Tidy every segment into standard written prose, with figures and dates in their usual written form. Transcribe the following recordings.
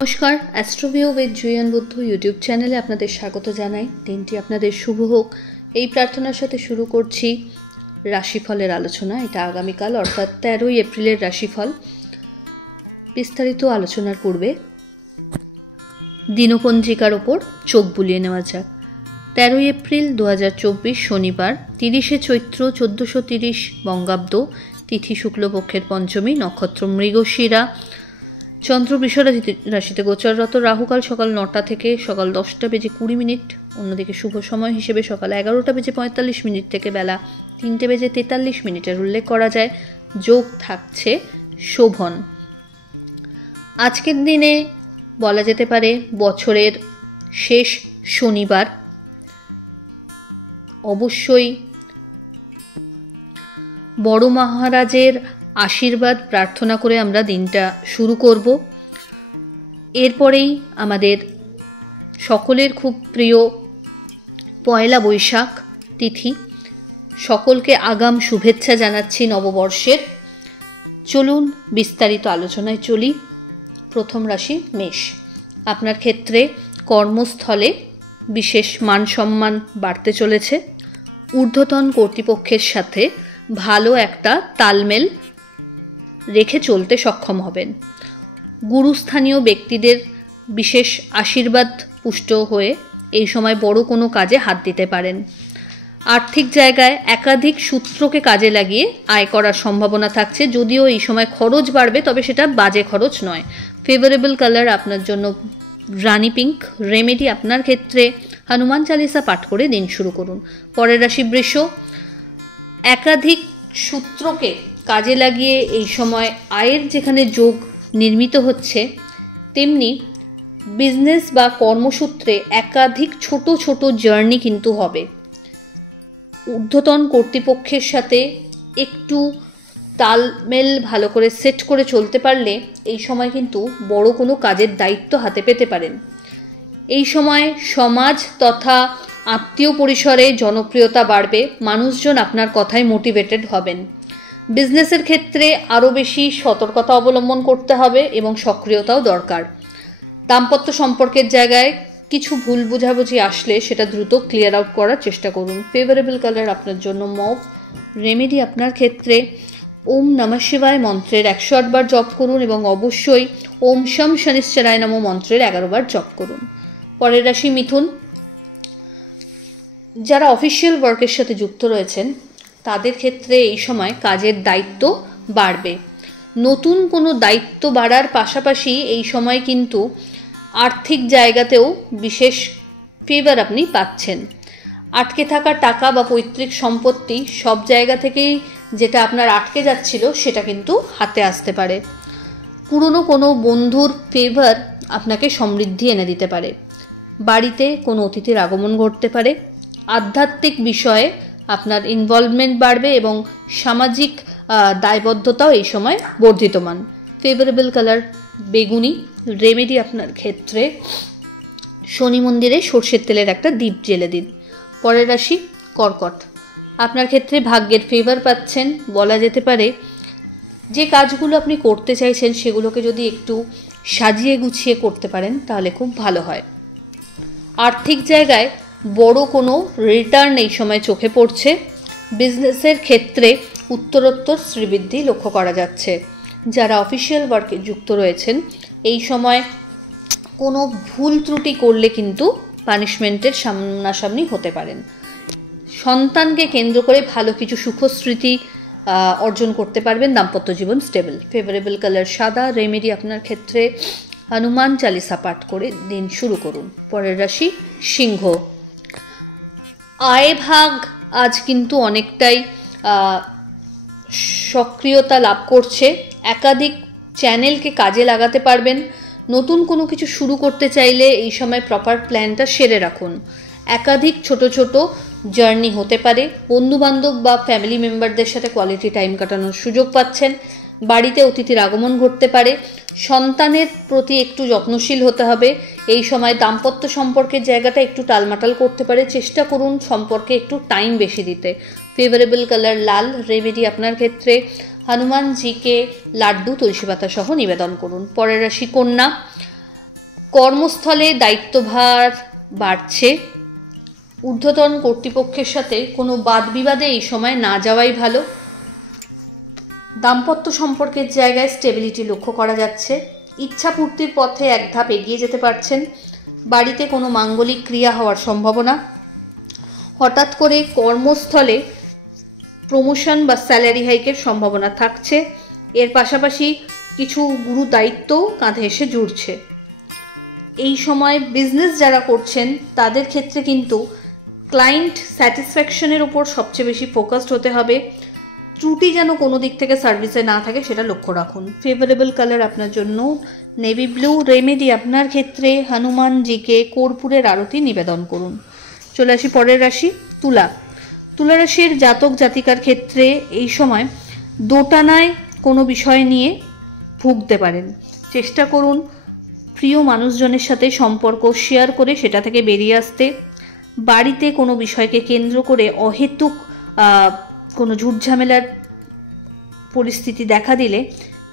নমস্কার, অ্যাস্ট্রোভিউ with জুয়েন Buddha YouTube চ্যানেলে আপনাদের স্বাগত জানাই। দিনটি আপনাদের শুভ হোক এই প্রার্থনার সাথে শুরু করছি রাশিফলের আলোচনা। এটা আগামীকাল অর্থাৎ 13ই এপ্রিলের রাশিফল। বিস্তারিত আলোচনার পূর্বে দিনপঞ্জিকার ওপর চোখ বুলিয়ে নেওয়া যাক। 13ই এপ্রিল 2024 শনিবার, 30শে চৈত্র 1430 বঙ্গাব্দ, তিথি শুক্লপক্ষের পঞ্চমী, নক্ষত্র মৃগশিরা, চন্দ্র বৃষ রাশিতে গোচররত, রাহুকাল সকাল 9টা থেকে সকাল 10টা বেজে 20 মিনিট, অন্যদিকে শুভ সময় হিসেবে সকাল 11টা বেজে 45 মিনিট থেকে বেলা 3টে বেজে 43 মিনিটের উল্লেখ করা যায়। যোগ থাকছে শোভন। আজকের দিনে বলা যেতে পারে বছরের শেষ শনিবার। অবশ্যই বড় মহারাজের আশীর্বাদ প্রার্থনা করে আমরা দিনটা শুরু করব। এরপরেই আমাদের সকলের খুব প্রিয় পয়লা বৈশাখ তিথি। সকলকে আগাম শুভেচ্ছা জানাচ্ছি নববর্ষের। চলুন বিস্তারিত আলোচনায় চলি। প্রথম রাশি মেষ। আপনার ক্ষেত্রে কর্মস্থলে বিশেষ মান সম্মান বাড়তে চলেছে। ঊর্ধ্বতন কর্তৃপক্ষের সাথে ভালো একটা তালমেল রেখে চলতে সক্ষম হবেন। গুরুস্থানীয় ব্যক্তিদের বিশেষ আশীর্বাদ পুষ্ট হয়ে এই সময় বড় কোনো কাজে হাত দিতে পারেন। আর্থিক জায়গায় একাধিক সূত্রকে কাজে লাগিয়ে আয় করার সম্ভাবনা থাকছে। যদিও এই সময় খরচ বাড়বে, তবে সেটা বাজে খরচ নয়। ফেভারেবল কালার আপনার জন্য রানি পিঙ্ক। রেমেডি আপনার ক্ষেত্রে হনুমান চালিসা পাঠ করে দিন শুরু করুন। পরের রাশি বৃষ। একাধিক সূত্রকে কাজে লাগিয়ে এই সময় আয়ের যেখানে যোগ নির্মিত হচ্ছে, তেমনি বিজনেস বা কর্মসূত্রে একাধিক ছোট ছোট জার্নি কিন্তু হবে। ঊর্ধ্বতন কর্তৃপক্ষের সাথে একটু তালমেল ভালো করে সেট করে চলতে পারলে এই সময় কিন্তু বড় কোনো কাজের দায়িত্ব হাতে পেতে পারেন। এই সময় সমাজ তথা আত্মীয় পরিসরে জনপ্রিয়তা বাড়বে। মানুষজন আপনার কথায় মোটিভেটেড হবেন। বিজনেসের ক্ষেত্রে আরও বেশি সতর্কতা অবলম্বন করতে হবে এবং সক্রিয়তাও দরকার। দাম্পত্য সম্পর্কের জায়গায় কিছু ভুল বোঝাবুঝি আসলে সেটা দ্রুত ক্লিয়ার আউট করার চেষ্টা করুন। ফেভারেবল কালার আপনার জন্য মভ। রেমেডি আপনার ক্ষেত্রে ওম নমঃ শিবায় মন্ত্রের 108 বার জপ করুন এবং অবশ্যই ওম শম শনিশ্চরায় নমঃ মন্ত্রের 11 বার জপ করুন। পরের রাশি মিথুন। যারা অফিসিয়াল ওয়ার্কের সাথে যুক্ত রয়েছেন তাদের ক্ষেত্রে এই সময় কাজের দায়িত্ব বাড়বে। নতুন কোনো দায়িত্ব বাড়ার পাশাপাশি এই সময় কিন্তু আর্থিক জায়গাতেও বিশেষ ফেভার আপনি পাচ্ছেন। আটকে থাকা টাকা বা পৈতৃক সম্পত্তি সব জায়গা থেকেই যেটা আপনার আটকে যাচ্ছিল সেটা কিন্তু হাতে আসতে পারে। পুরনো কোনো বন্ধুর ফেভার আপনাকে সমৃদ্ধি এনে দিতে পারে। বাড়িতে কোনো অতিথির আগমন ঘটতে পারে। আধ্যাত্মিক বিষয়ে আপনার ইনভলভমেন্ট বাড়বে এবং সামাজিক দায়বদ্ধতাও এই সময় বর্ধিতমান। ফেভারেবল কালার বেগুনি। রেমেডি আপনার ক্ষেত্রে শনি মন্দিরে সর্ষের তেলের একটা দীপ জ্বেলে দিন। পরের রাশি কর্কট। আপনার ক্ষেত্রে ভাগ্যের ফেভার পাচ্ছেন। বলা যেতে পারে যে কাজগুলো আপনি করতে চাইছেন সেগুলোকে যদি একটু সাজিয়ে গুছিয়ে করতে পারেন তাহলে খুব ভালো হয়। আর্থিক জায়গায় বড় কোনো রিটার্ন এই সময় চোখে পড়ছে। বিজনেসের ক্ষেত্রে উত্তরোত্তর শ্রীবৃদ্ধি লক্ষ্য করা যাচ্ছে। যারা অফিসিয়াল ওয়ার্কে যুক্ত রয়েছেন এই সময় কোনো ভুল ত্রুটি করলে কিন্তু পানিশমেন্টের সামনাসামনি হতে পারেন। সন্তানকে কেন্দ্র করে ভালো কিছু সুখস্মৃতি অর্জন করতে পারবেন। দাম্পত্য জীবন স্টেবল। ফেভারেবল কালার সাদা। রেমেডি আপনার ক্ষেত্রে হনুমান চালিসা পাঠ করে দিন শুরু করুন। পরের রাশি সিংহ। আয় ভাগ আজ কিন্তু অনেকটাই সক্রিয়তা লাভ করছে। একাধিক চ্যানেলকে কাজে লাগাতে পারবেন। নতুন কোনো কিছু শুরু করতে চাইলে এই সময় প্রপার প্ল্যানটা সেরে রাখুন। একাধিক ছোট ছোট জার্নি হতে পারে। বন্ধুবান্ধব বা ফ্যামিলি মেম্বারদের সাথে কোয়ালিটি টাইম কাটানোর সুযোগ পাচ্ছেন। বাড়িতে অতিথির আগমন ঘটতে পারে। সন্তানের প্রতি একটু যত্নশীল হতে হবে। এই সময় দাম্পত্য সম্পর্কের জায়গাটা একটু টালমাটাল করতে পারে। চেষ্টা করুন সম্পর্কে একটু টাইম বেশি দিতে। ফেভারেবল কালার লাল। রেমেডি আপনার ক্ষেত্রে হনুমানজিকে লাড্ডু তুলসী পাতা সহ নিবেদন করুন। পরের রাশি কন্যা। কর্মস্থলে দায়িত্বভার বাড়ছে। ঊর্ধ্বতন কর্তৃপক্ষের সাথে কোনো বাদ বিবাদে এই সময় না যাওয়াই ভালো। দাম্পত্য সম্পর্কের জায়গায় স্টেবিলিটি লক্ষ্য করা যাচ্ছে। ইচ্ছা পূর্তির পথে এক ধাপ এগিয়ে যেতে পারছেন। বাড়িতে কোনো মাঙ্গলিক ক্রিয়া হওয়ার সম্ভাবনা। হঠাৎ করে কর্মস্থলে প্রমোশন বা স্যালারি হাইকের সম্ভাবনা থাকছে। এর পাশাপাশি কিছু গুরু দায়িত্ব কাঁধে এসে জুড়ছে। এই সময় বিজনেস যারা করছেন তাদের ক্ষেত্রে কিন্তু ক্লায়েন্ট স্যাটিসফ্যাকশনের উপর সবচেয়ে বেশি ফোকাসড হতে হবে। ত্রুটি যেন কোনো দিক থেকে সার্ভিসে না থাকে সেটা লক্ষ্য রাখুন। ফেভারেবল কালার আপনার জন্য নেভি ব্লু। রেমেডি আপনার ক্ষেত্রে হনুমানজিকে কর্পূরের আরতি নিবেদন করুন। চলে আসি পরের রাশি তুলা। তুলা রাশির জাতক জাতিকার ক্ষেত্রে এই সময় দোটানায় কোনো বিষয় নিয়ে ভুগতে পারেন। চেষ্টা করুন প্রিয় মানুষজনের সাথে সম্পর্ক শেয়ার করে সেটা থেকে বেরিয়ে আসতে। বাড়িতে কোনো বিষয়কে কেন্দ্র করে অহেতুক কোনো ঝুটঝামেলার পরিস্থিতি দেখা দিলে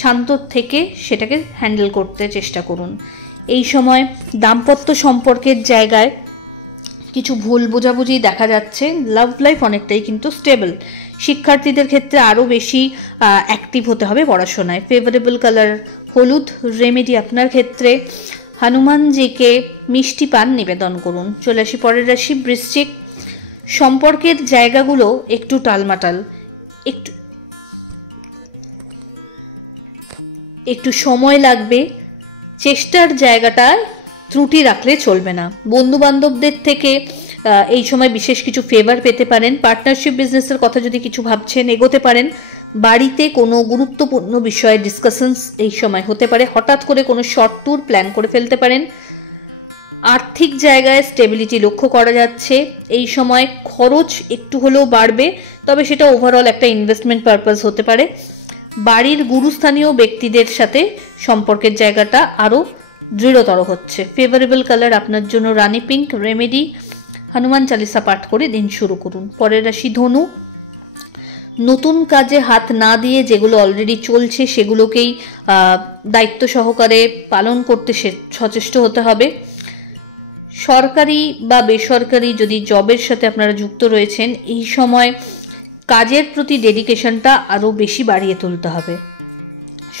শান্ত থেকে সেটাকে হ্যান্ডেল করতে চেষ্টা করুন। এই সময় দাম্পত্য সম্পর্কের জায়গায় কিছু ভুল বোঝাবুঝি দেখা যাচ্ছে। লাভ লাইফ অনেকটাই কিন্তু স্টেবল। শিক্ষার্থীদের ক্ষেত্রে আরও বেশি অ্যাক্টিভ হতে হবে পড়াশোনায়। ফেভারেবল কালার হলুদ। রেমেডি আপনার ক্ষেত্রে হনুমানজিকে মিষ্টি পান নিবেদন করুন। চলে আসি পরের রাশি বৃশ্চিক। সম্পর্কের জায়গাগুলো একটু টালমাটাল। একটু সময় লাগবে। চেষ্টার জায়গাটায় ত্রুটি রাখলে চলবে না। বন্ধু বান্ধবদের থেকে এই সময় বিশেষ কিছু ফেভার পেতে পারেন। পার্টনারশিপ বিজনেসের কথা যদি কিছু ভাবছেন এগোতে পারেন। বাড়িতে কোনো গুরুত্বপূর্ণ বিষয়ে ডিসকাশনস এই সময় হতে পারে। হঠাৎ করে কোনো শর্ট ট্যুর প্ল্যান করে ফেলতে পারেন। আর্থিক জায়গায় স্টেবিলিটি লক্ষ্য করা যাচ্ছে। এই সময় খরচ একটু হলেও বাড়বে, তবে সেটা ওভারঅল একটা ইনভেস্টমেন্ট পারপাস হতে পারে। বাড়ির গুরুস্থানীয় ব্যক্তিদের সাথে সম্পর্কের জায়গাটা আরও দৃঢ়তর হচ্ছে। ফেভারেবল কালার আপনার জন্য রানী পিঙ্ক। রেমেডি হনুমান চালিসা পাঠ করে দিন শুরু করুন। পরের রাশি ধনু। নতুন কাজে হাত না দিয়ে যেগুলো অলরেডি চলছে সেগুলোকেই দায়িত্ব সহকারে পালন করতে সচেষ্ট হতে হবে। সরকারি বা বেসরকারি যদি জবের সাথে আপনারা যুক্ত রয়েছেন এই সময় কাজের প্রতি ডেডিকেশনটা আরও বেশি বাড়িয়ে তুলতে হবে।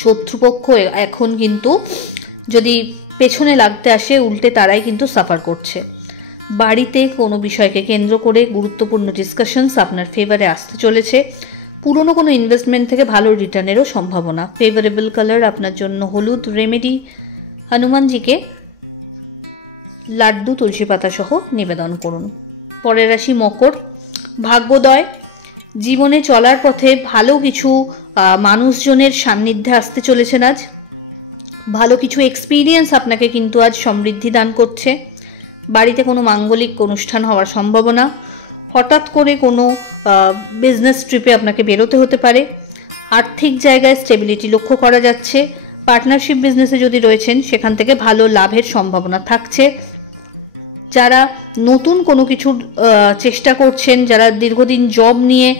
শত্রুপক্ষ এখন কিন্তু যদি পেছনে লাগতে আসে উল্টে তারাই কিন্তু সাফার করছে। বাড়িতে কোনো বিষয়কে কেন্দ্র করে গুরুত্বপূর্ণ ডিসকাশনস আপনার ফেভারে আসতে চলেছে। পুরনো কোনো ইনভেস্টমেন্ট থেকে ভালো রিটার্নেরও সম্ভাবনা। ফেভারেবল কালার আপনার জন্য হলুদ। রেমেডি হনুমানজিকে লাড্ডু তুলসী পাতা সহ নিবেদন করুন। পরের রাশি মকর। ভাগ্যোদয়। জীবনে চলার পথে ভালো কিছু মানুষজনের সান্নিধ্যে আসতে চলেছেন আজ। ভালো কিছু এক্সপিরিয়েন্স আপনাকে কিন্তু আজ সমৃদ্ধি দান করছে। বাড়িতে কোনো মাঙ্গলিক অনুষ্ঠান হওয়ার সম্ভাবনা। হঠাৎ করে কোনো বিজনেস ট্রিপে আপনাকে বেরোতে হতে পারে। আর্থিক জায়গায় স্টেবিলিটি লক্ষ্য করা যাচ্ছে। পার্টনারশিপ বিজনেসে যদি রয়েছেন সেখান থেকে ভালো লাভের সম্ভাবনা থাকছে। যারা নতুন কোনো কিছুর চেষ্টা করছেন, যারা দীর্ঘদিন জব নিয়ে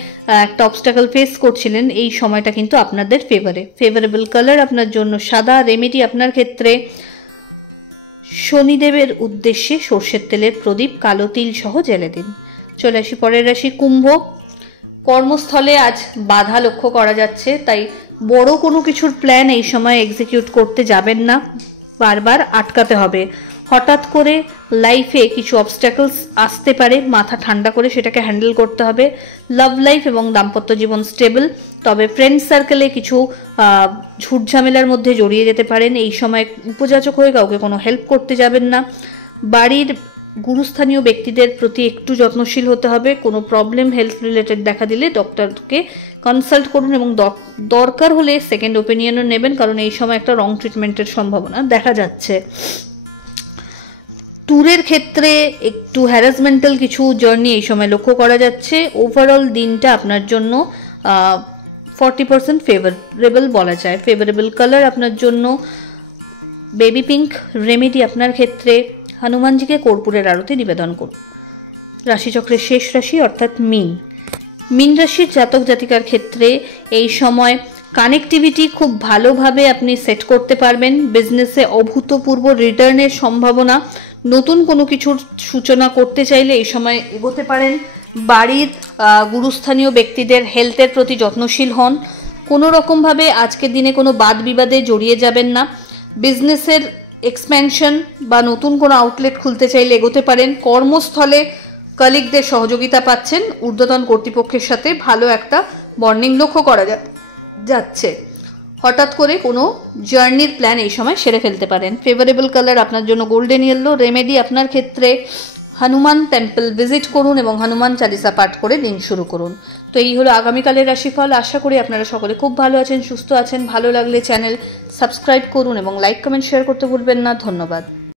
একটা অবস্টাকল ফেস করছিলেন, এই সময়টা কিন্তু আপনাদের ফেভারে। ফেভারেবল কালার আপনার জন্য সাদা। রেমেডি আপনার ক্ষেত্রে শনিদেবের উদ্দেশ্যে সর্ষের তেলের প্রদীপ কালো তিল সহ জ্বেলে দিন। চলে আসি পরের রাশি কুম্ভ। কর্মস্থলে আজ বাধা লক্ষ্য করা যাচ্ছে, তাই বড় কোনো কিছুর প্ল্যান এই সময় এক্সিকিউট করতে যাবেন না, বারবার আটকাতে হবে। হঠাৎ করে লাইফে কিছু অবস্ট্যাকলস আসতে পারে, মাথা ঠান্ডা করে সেটাকে হ্যান্ডেল করতে হবে। লাভ লাইফ এবং দাম্পত্য জীবন স্টেবল, তবে ফ্রেন্ড সার্কেলে কিছু ঝুটঝামেলার মধ্যে জড়িয়ে যেতে পারেন। এই সময় উপযাচক হয়ে কাউকে কোনো হেল্প করতে যাবেন না। বাড়ির গুরুস্থানীয় ব্যক্তিদের প্রতি একটু যত্নশীল হতে হবে। কোনো প্রবলেম হেলথ রিলেটেড দেখা দিলে ডক্টরকে কনসাল্ট করুন এবং দরকার হলে সেকেন্ড ওপিনিয়নও নেবেন, কারণ এই সময় একটা রং ট্রিটমেন্টের সম্ভাবনা দেখা যাচ্ছে। ট্যুরের ক্ষেত্রে একটু হ্যারাসমেন্টাল কিছু জার্নি এই সময় লক্ষ্য করা যাচ্ছে। ওভারঅল দিনটা আপনার জন্য 40% ফেভারেবল বলা যায়। ফেভারেবল কালার আপনার জন্য বেবি পিঙ্ক। রেমেডি আপনার ক্ষেত্রে হনুমানজিকে কর্পূরের আরতি নিবেদন করুন। রাশিচক্রের শেষ রাশি অর্থাৎ মীন। মীন রাশির জাতক জাতিকার ক্ষেত্রে এই সময় কানেক্টিভিটি খুব ভালোভাবে আপনি সেট করতে পারবেন। বিজনেসে অভূতপূর্ব রিটার্নের সম্ভাবনা, নতুন কোনো কিছুর সূচনা করতে চাইলে এই সময় এগোতে পারেন। বাড়ির গুরুস্থানীয় ব্যক্তিদের হেলথের প্রতি যত্নশীল হন। কোনো রকমভাবে আজকের দিনে কোনো বাদ বিবাদে জড়িয়ে যাবেন না। বিজনেসের এক্সপ্যানশন বা নতুন কোনো আউটলেট খুলতে চাইলে এগোতে পারেন। কর্মস্থলে কলিগদের সহযোগিতা পাচ্ছেন। ঊর্ধ্বতন কর্তৃপক্ষের সাথে ভালো একটা বন্ডিং লক্ষ্য করা যাচ্ছে। হঠাৎ করে কোনো জার্নির প্ল্যান এই সময় সেরে ফেলতে পারেন। ফেভারেবল কালার আপনার জন্য গোল্ডেন ইয়েলো। রেমেডি আপনার ক্ষেত্রে হনুমান টেম্পল ভিজিট করুন এবং হনুমান চালিসা পাঠ করে দিন শুরু করুন। তো এই হলো আগামীকালের রাশিফল। আশা করি আপনারা সকলে খুব ভালো আছেন, সুস্থ আছেন। ভালো লাগলে চ্যানেল সাবস্ক্রাইব করুন এবং লাইক কমেন্ট শেয়ার করতে ভুলবেন না। ধন্যবাদ।